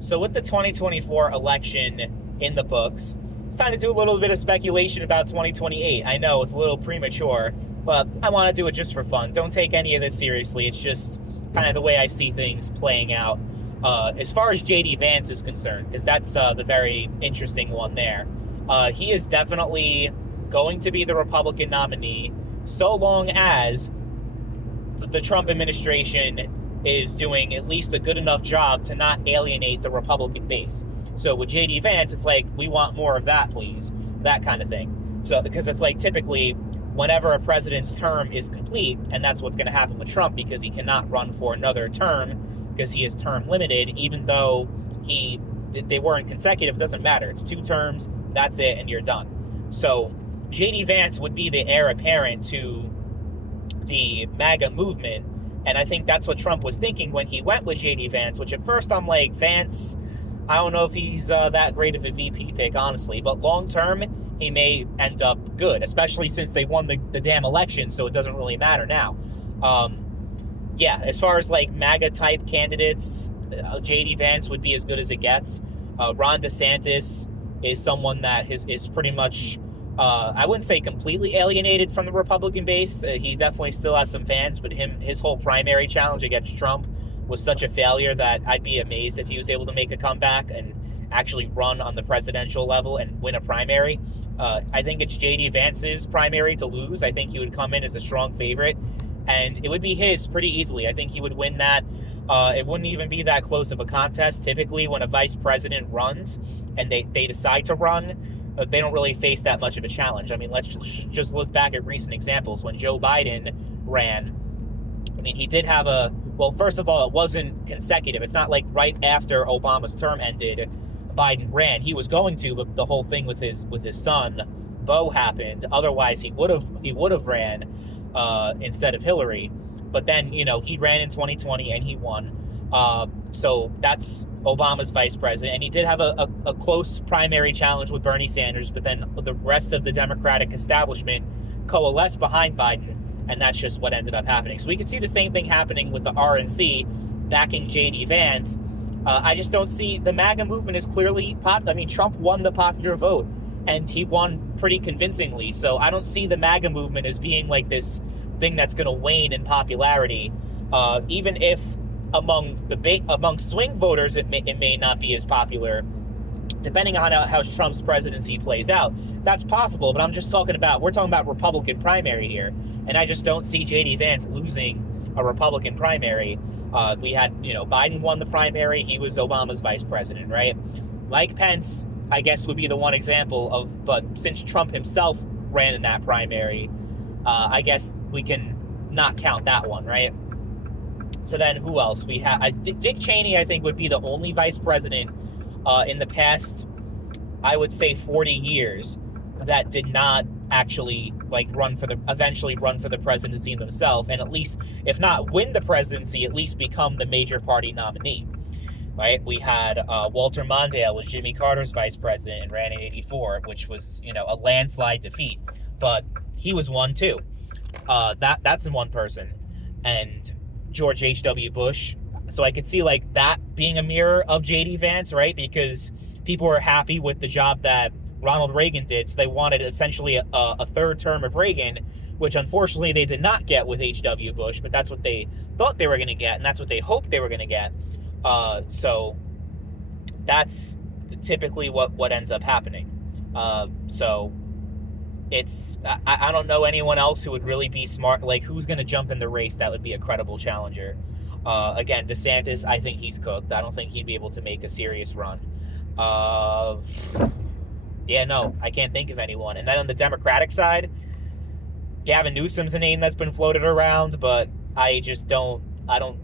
So with the 2024 election in the books, it's time to do a little bit of speculation about 2028. I know it's a little premature, but I want to do it just for fun. Don't take any of this seriously. It's just kind of the way I see things playing out. As far as JD Vance is concerned, because that's the very interesting one there. He is definitely going to be the Republican nominee so long as the Trump administration is doing at least a good enough job to not alienate the Republican base. So with JD Vance, it's like, we want more of that, please. That kind of thing. So, because it's like typically whenever a president's term is complete, and that's what's going to happen with Trump because he cannot run for another term because he is term limited, even though they weren't consecutive, it doesn't matter. It's 2 terms, that's it, and you're done. So JD Vance would be the heir apparent to the MAGA movement. And I think that's what Trump was thinking when he went with JD Vance, which at first I'm like, Vance, I don't know if he's that great of a VP pick, honestly. But long term, he may end up good, especially since they won the damn election, so it doesn't really matter now. Yeah, as far as like MAGA type candidates, JD Vance would be as good as it gets. Ron DeSantis is someone that is pretty much, I wouldn't say completely alienated from the Republican base. He definitely still has some fans, but his whole primary challenge against Trump was such a failure that I'd be amazed if he was able to make a comeback and actually run on the presidential level and win a primary. I think it's JD Vance's primary to lose. I think he would come in as a strong favorite, and it would be his pretty easily. I think he would win that. It wouldn't even be that close of a contest. Typically, when a vice president runs and they decide to run, they don't really face that much of a challenge. I mean, let's just look back at recent examples. When Joe Biden ran, I mean, he did have well, first of all, it wasn't consecutive. It's not like right after Obama's term ended, Biden ran. He was going to, but the whole thing with his son, Beau, happened. Otherwise, he would have ran instead of Hillary. But then, he ran in 2020 and he won. So that's Obama's vice president. And he did have a close primary challenge with Bernie Sanders, but then the rest of the Democratic establishment coalesced behind Biden, and that's just what ended up happening. So we can see the same thing happening with the RNC backing JD Vance. I just don't see the MAGA movement is clearly I mean, Trump won the popular vote, and he won pretty convincingly. So I don't see the MAGA movement as being like this thing that's going to wane in popularity. Even if among swing voters it may not be as popular, depending on how Trump's presidency plays out. That's possible, but we're talking about Republican primary here, and I just don't see JD Vance losing a Republican primary. We had, Biden won the primary. He was Obama's vice president, right? Mike Pence, I guess, would be the one example but since Trump himself ran in that primary, I guess we can not count that one, right? So then who else? We have Dick Cheney, I think, would be the only vice president in the past, I would say, 40 years that did not actually eventually run for the presidency themselves, and at least, if not win the presidency, at least become the major party nominee, right? We had Walter Mondale was Jimmy Carter's vice president and ran in 1984, which was, a landslide defeat, but he was one too. That's in one person. And George H.W. Bush. So I could see like that being a mirror of JD Vance, right? Because people were happy with the job that Ronald Reagan did, so they wanted essentially a third term of Reagan, which unfortunately they did not get with H.W. Bush, but that's what they thought they were going to get, and that's what they hoped they were going to get. So that's typically what ends up happening. So I don't know anyone else who would really be smart, like who's going to jump in the race that would be a credible challenger. Again, DeSantis, I think he's cooked. I don't think he'd be able to make a serious run. Yeah, no, I can't think of anyone. And then on the Democratic side, Gavin Newsom's a name that's been floated around, but I don't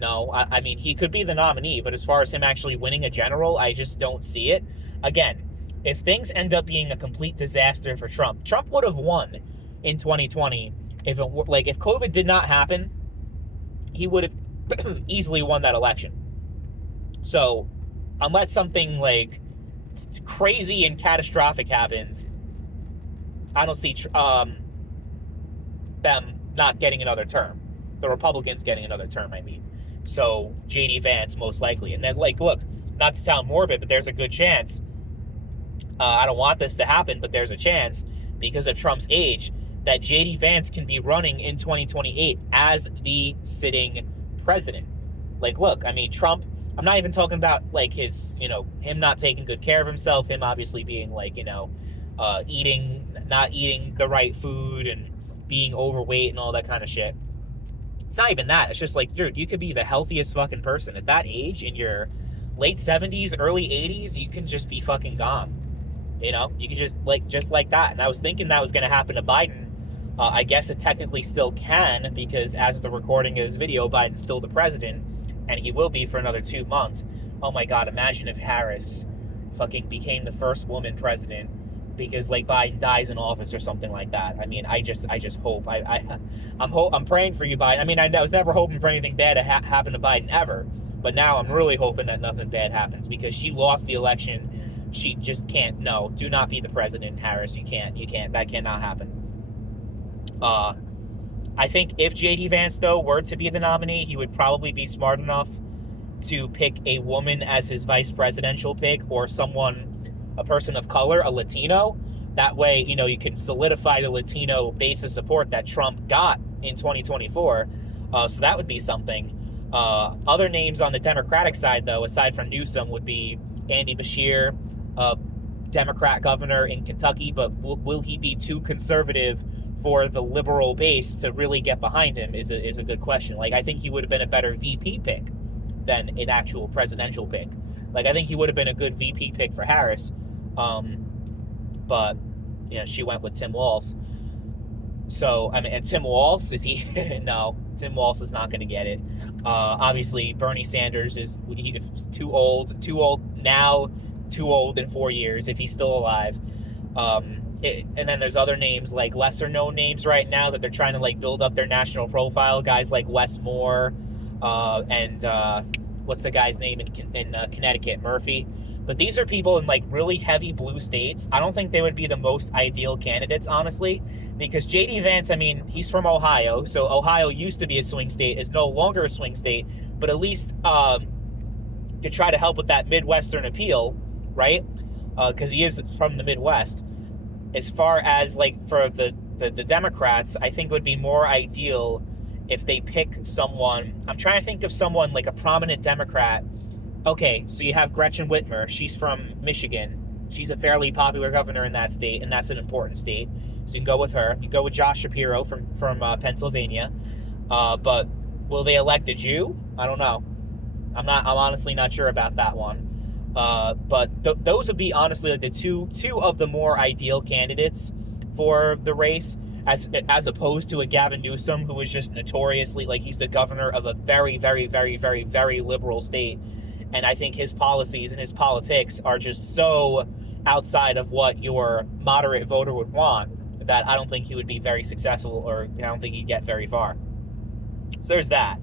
know. I mean, he could be the nominee, but as far as him actually winning a general, I just don't see it. Again, if things end up being a complete disaster for Trump would have won in 2020 if COVID did not happen. He would have easily won that election. So, unless something like crazy and catastrophic happens, I don't see them not getting another term. The Republicans getting another term, I mean. So, JD Vance most likely. And then, look, not to sound morbid, but there's a good chance. I don't want this to happen, but there's a chance because of Trump's age that J.D. Vance can be running in 2028 as the sitting president. Like, look, I mean, Trump, I'm not even talking about, like, his, him not taking good care of himself, him obviously being, like, not eating the right food and being overweight and all that kind of shit. It's not even that. It's just like, dude, you could be the healthiest fucking person. At that age, in your late 70s, early 80s, you can just be fucking gone. You could just like that. And I was thinking that was going to happen to Biden. I guess it technically still can, because as of the recording of this video, Biden's still the president, and he will be for another 2 months. Oh my God, imagine if Harris fucking became the first woman president because, like, Biden dies in office or something like that. I mean, I just hope. I'm praying for you, Biden. I mean, I was never hoping for anything bad to happen to Biden ever, but now I'm really hoping that nothing bad happens because she lost the election. She just can't. No, do not be the president, Harris. You can't. That cannot happen. I think if J.D. Vance, though, were to be the nominee, he would probably be smart enough to pick a woman as his vice presidential pick, or a person of color, a Latino. That way, you can solidify the Latino base of support that Trump got in 2024. So that would be something. Other names on the Democratic side, though, aside from Newsom, would be Andy Beshear, Democrat governor in Kentucky, but will he be too conservative for the liberal base to really get behind him is a good question. Like, I think he would have been a better VP pick than an actual presidential pick. Like, I think he would have been a good VP pick for Harris. But, she went with Tim Walz. So, I mean, and Tim Walz, is he? No, Tim Walz is not going to get it. Obviously, Bernie Sanders is too old now, too old in 4 years if he's still alive. And then there's other names, like lesser known names right now that they're trying to, like, build up their national profile. Guys like Wes Moore, and what's the guy's name in Connecticut? Murphy. But these are people in, like, really heavy blue states. I don't think they would be the most ideal candidates, honestly, because J.D. Vance, I mean, he's from Ohio, so Ohio used to be a swing state, is no longer a swing state, but at least to try to help with that Midwestern appeal, right? Because he is from the Midwest. As far as, like, for the Democrats, I think it would be more ideal if they pick someone. I'm trying to think of someone, like, a prominent Democrat. Okay, so you have Gretchen Whitmer. She's from Michigan. She's a fairly popular governor in that state, and that's an important state. So you can go with her. You go with Josh Shapiro from Pennsylvania. But will they elect a Jew? I don't know. I'm honestly not sure about that one. But those would be, honestly, like, the two of the more ideal candidates for the race, as opposed to a Gavin Newsom, who is just notoriously, like, he's the governor of a very, very, very, very, very liberal state. And I think his policies and his politics are just so outside of what your moderate voter would want that I don't think he would be very successful, or I don't think he'd get very far. So there's that.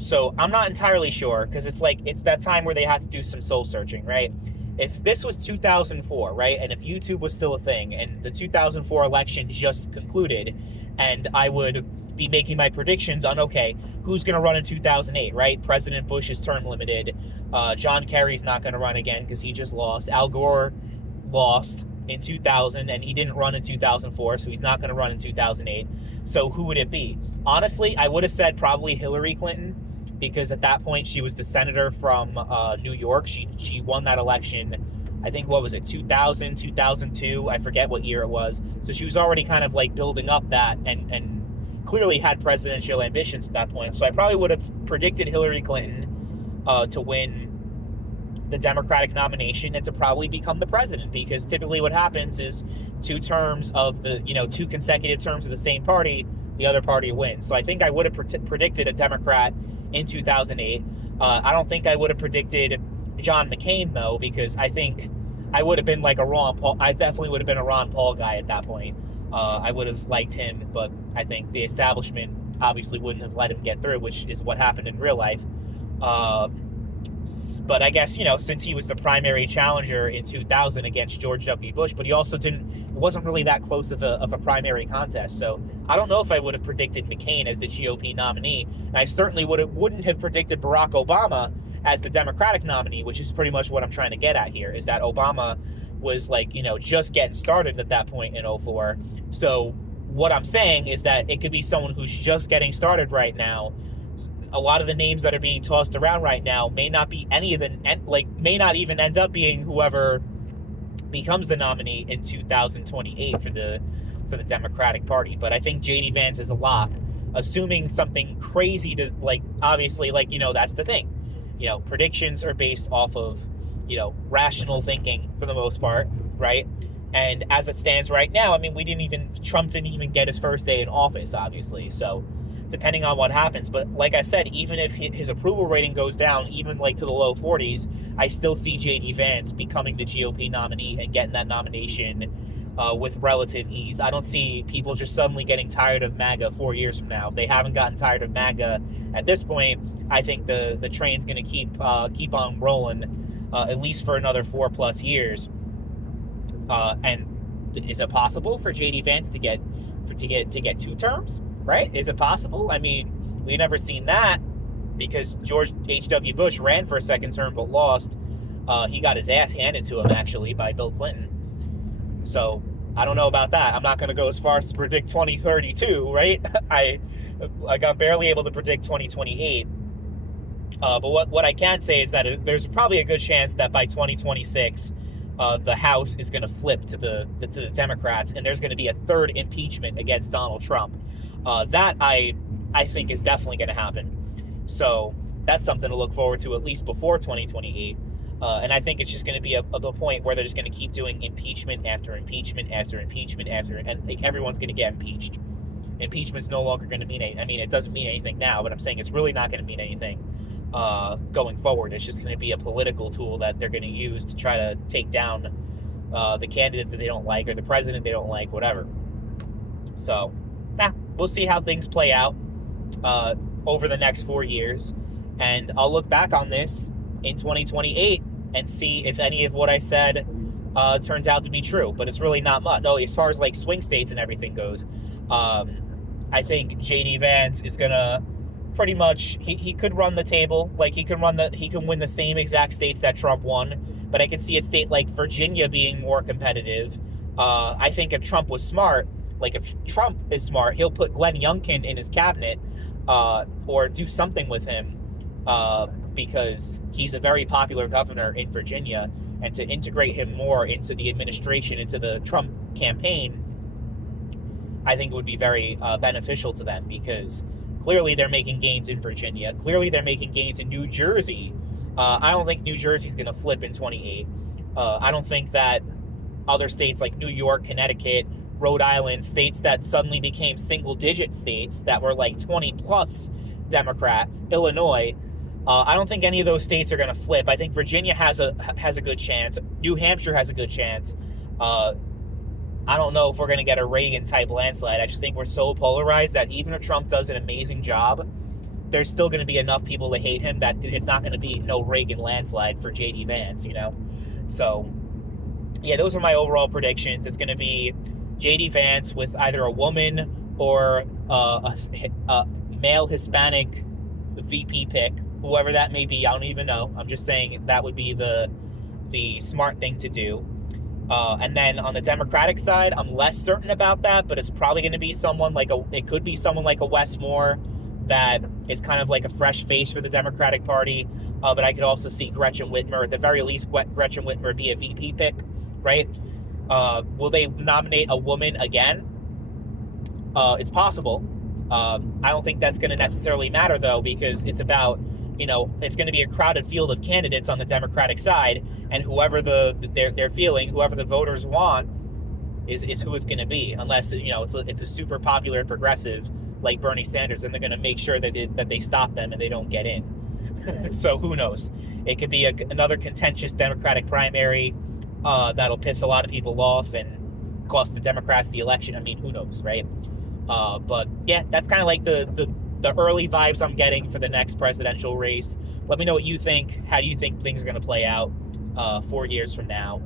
So I'm not entirely sure, because it's that time where they had to do some soul searching, right? If this was 2004, right, and if YouTube was still a thing, and the 2004 election just concluded, and I would be making my predictions on, okay, who's going to run in 2008, right? President Bush is term limited. John Kerry's not going to run again because he just lost. Al Gore lost in 2000, and he didn't run in 2004, so he's not going to run in 2008. So who would it be? Honestly, I would have said probably Hillary Clinton, because at that point she was the senator from New York. She won that election, I think, 2000, 2002? I forget what year it was. So she was already kind of, like, building up that and clearly had presidential ambitions at that point. So I probably would have predicted Hillary Clinton to win the Democratic nomination and to probably become the president, because typically what happens is two consecutive terms of the same party, the other party wins. So I think I would have predicted a Democrat in 2008. I don't think I would have predicted John McCain, though, because I think I would have been like a Ron Paul. I definitely would have been a Ron Paul guy at that point. I would have liked him, but I think the establishment obviously wouldn't have let him get through, which is what happened in real life. But I guess, since he was the primary challenger in 2000 against George W. Bush, but he also it wasn't really that close of a primary contest. So I don't know if I would have predicted McCain as the GOP nominee. And I certainly wouldn't have predicted Barack Obama as the Democratic nominee, which is pretty much what I'm trying to get at here, is that Obama was like, just getting started at that point in 04. So what I'm saying is that it could be someone who's just getting started right now. A lot of the names that are being tossed around right now may not be any of them, may not even end up being whoever becomes the nominee in 2028 for the Democratic Party. But I think JD Vance is a lock, assuming something crazy to, obviously, that's the thing. Predictions are based off of, rational thinking for the most part, right? And as it stands right now, I mean, Trump didn't even get his first day in office, obviously. So depending on what happens. But like I said, even if his approval rating goes down, even to the low 40s, I still see J.D. Vance becoming the GOP nominee and getting that nomination with relative ease. I don't see people just suddenly getting tired of MAGA 4 years from now. If they haven't gotten tired of MAGA at this point, I think the train's going to keep on rolling at least for another 4+ years. And is it possible for J.D. Vance to get 2 terms? Right? Is it possible? I mean, we've never seen that because George H.W. Bush ran for a second term but lost. He got his ass handed to him, actually, by Bill Clinton. So I don't know about that. I'm not going to go as far as to predict 2032, right? I got barely able to predict 2028. But what I can say is that there's probably a good chance that by 2026, the House is going to flip to the Democrats, and there's going to be a third impeachment against Donald Trump. That I think is definitely going to happen. So that's something to look forward to at least before 2028. And I think it's just going to be a point where they're just going to keep doing impeachment after impeachment after impeachment and everyone's going to get impeached. Impeachment's no longer going to mean anything. I mean, it doesn't mean anything now, but I'm saying it's really not going to mean anything going forward. It's just going to be a political tool that they're going to use to try to take down the candidate that they don't like or the president they don't like, whatever. So, we'll see how things play out over the next 4 years. And I'll look back on this in 2028 and see if any of what I said turns out to be true. But it's really not much. No, as far as swing states and everything goes, I think J.D. Vance is going to pretty much, he could run the table. He can win the same exact states that Trump won. But I could see a state like Virginia being more competitive. I think if Trump was smart, if Trump is smart, he'll put Glenn Youngkin in his cabinet or do something with him because he's a very popular governor in Virginia, and to integrate him more into the administration, into the Trump campaign, I think would be very beneficial to them because clearly they're making gains in Virginia. Clearly they're making gains in New Jersey. I don't think New Jersey's going to flip in 28. I don't think that other states like New York, Connecticut, Rhode Island, states that suddenly became single-digit states that were 20+ Democrat, Illinois, I don't think any of those states are going to flip. I think Virginia has a good chance. New Hampshire has a good chance. I don't know if we're going to get a Reagan-type landslide. I just think we're so polarized that even if Trump does an amazing job, there's still going to be enough people to hate him that it's not going to be no Reagan landslide for J.D. Vance, So, yeah, those are my overall predictions. It's going to be J.D. Vance with either a woman or a male Hispanic VP pick, whoever that may be. I don't even know. I'm just saying that would be the smart thing to do. And then on the Democratic side, I'm less certain about that, but it's probably going to be someone it could be someone like a Wes Moore that is kind of like a fresh face for the Democratic Party. But I could also see Gretchen Whitmer, at the very least, Gretchen Whitmer be a VP pick, right? Will they nominate a woman again? It's possible. I don't think that's going to necessarily matter, though, because it's about, it's going to be a crowded field of candidates on the Democratic side, and whoever they're feeling, whoever the voters want, is who it's going to be. Unless it's a super popular progressive like Bernie Sanders, and they're going to make sure that they stop them and they don't get in. So who knows? It could be another contentious Democratic primary that'll piss a lot of people off and cost the Democrats the election. I mean, who knows, right? But yeah, that's kind of like the early vibes I'm getting for the next presidential race. Let me know what you think. How do you think things are going to play out 4 years from now?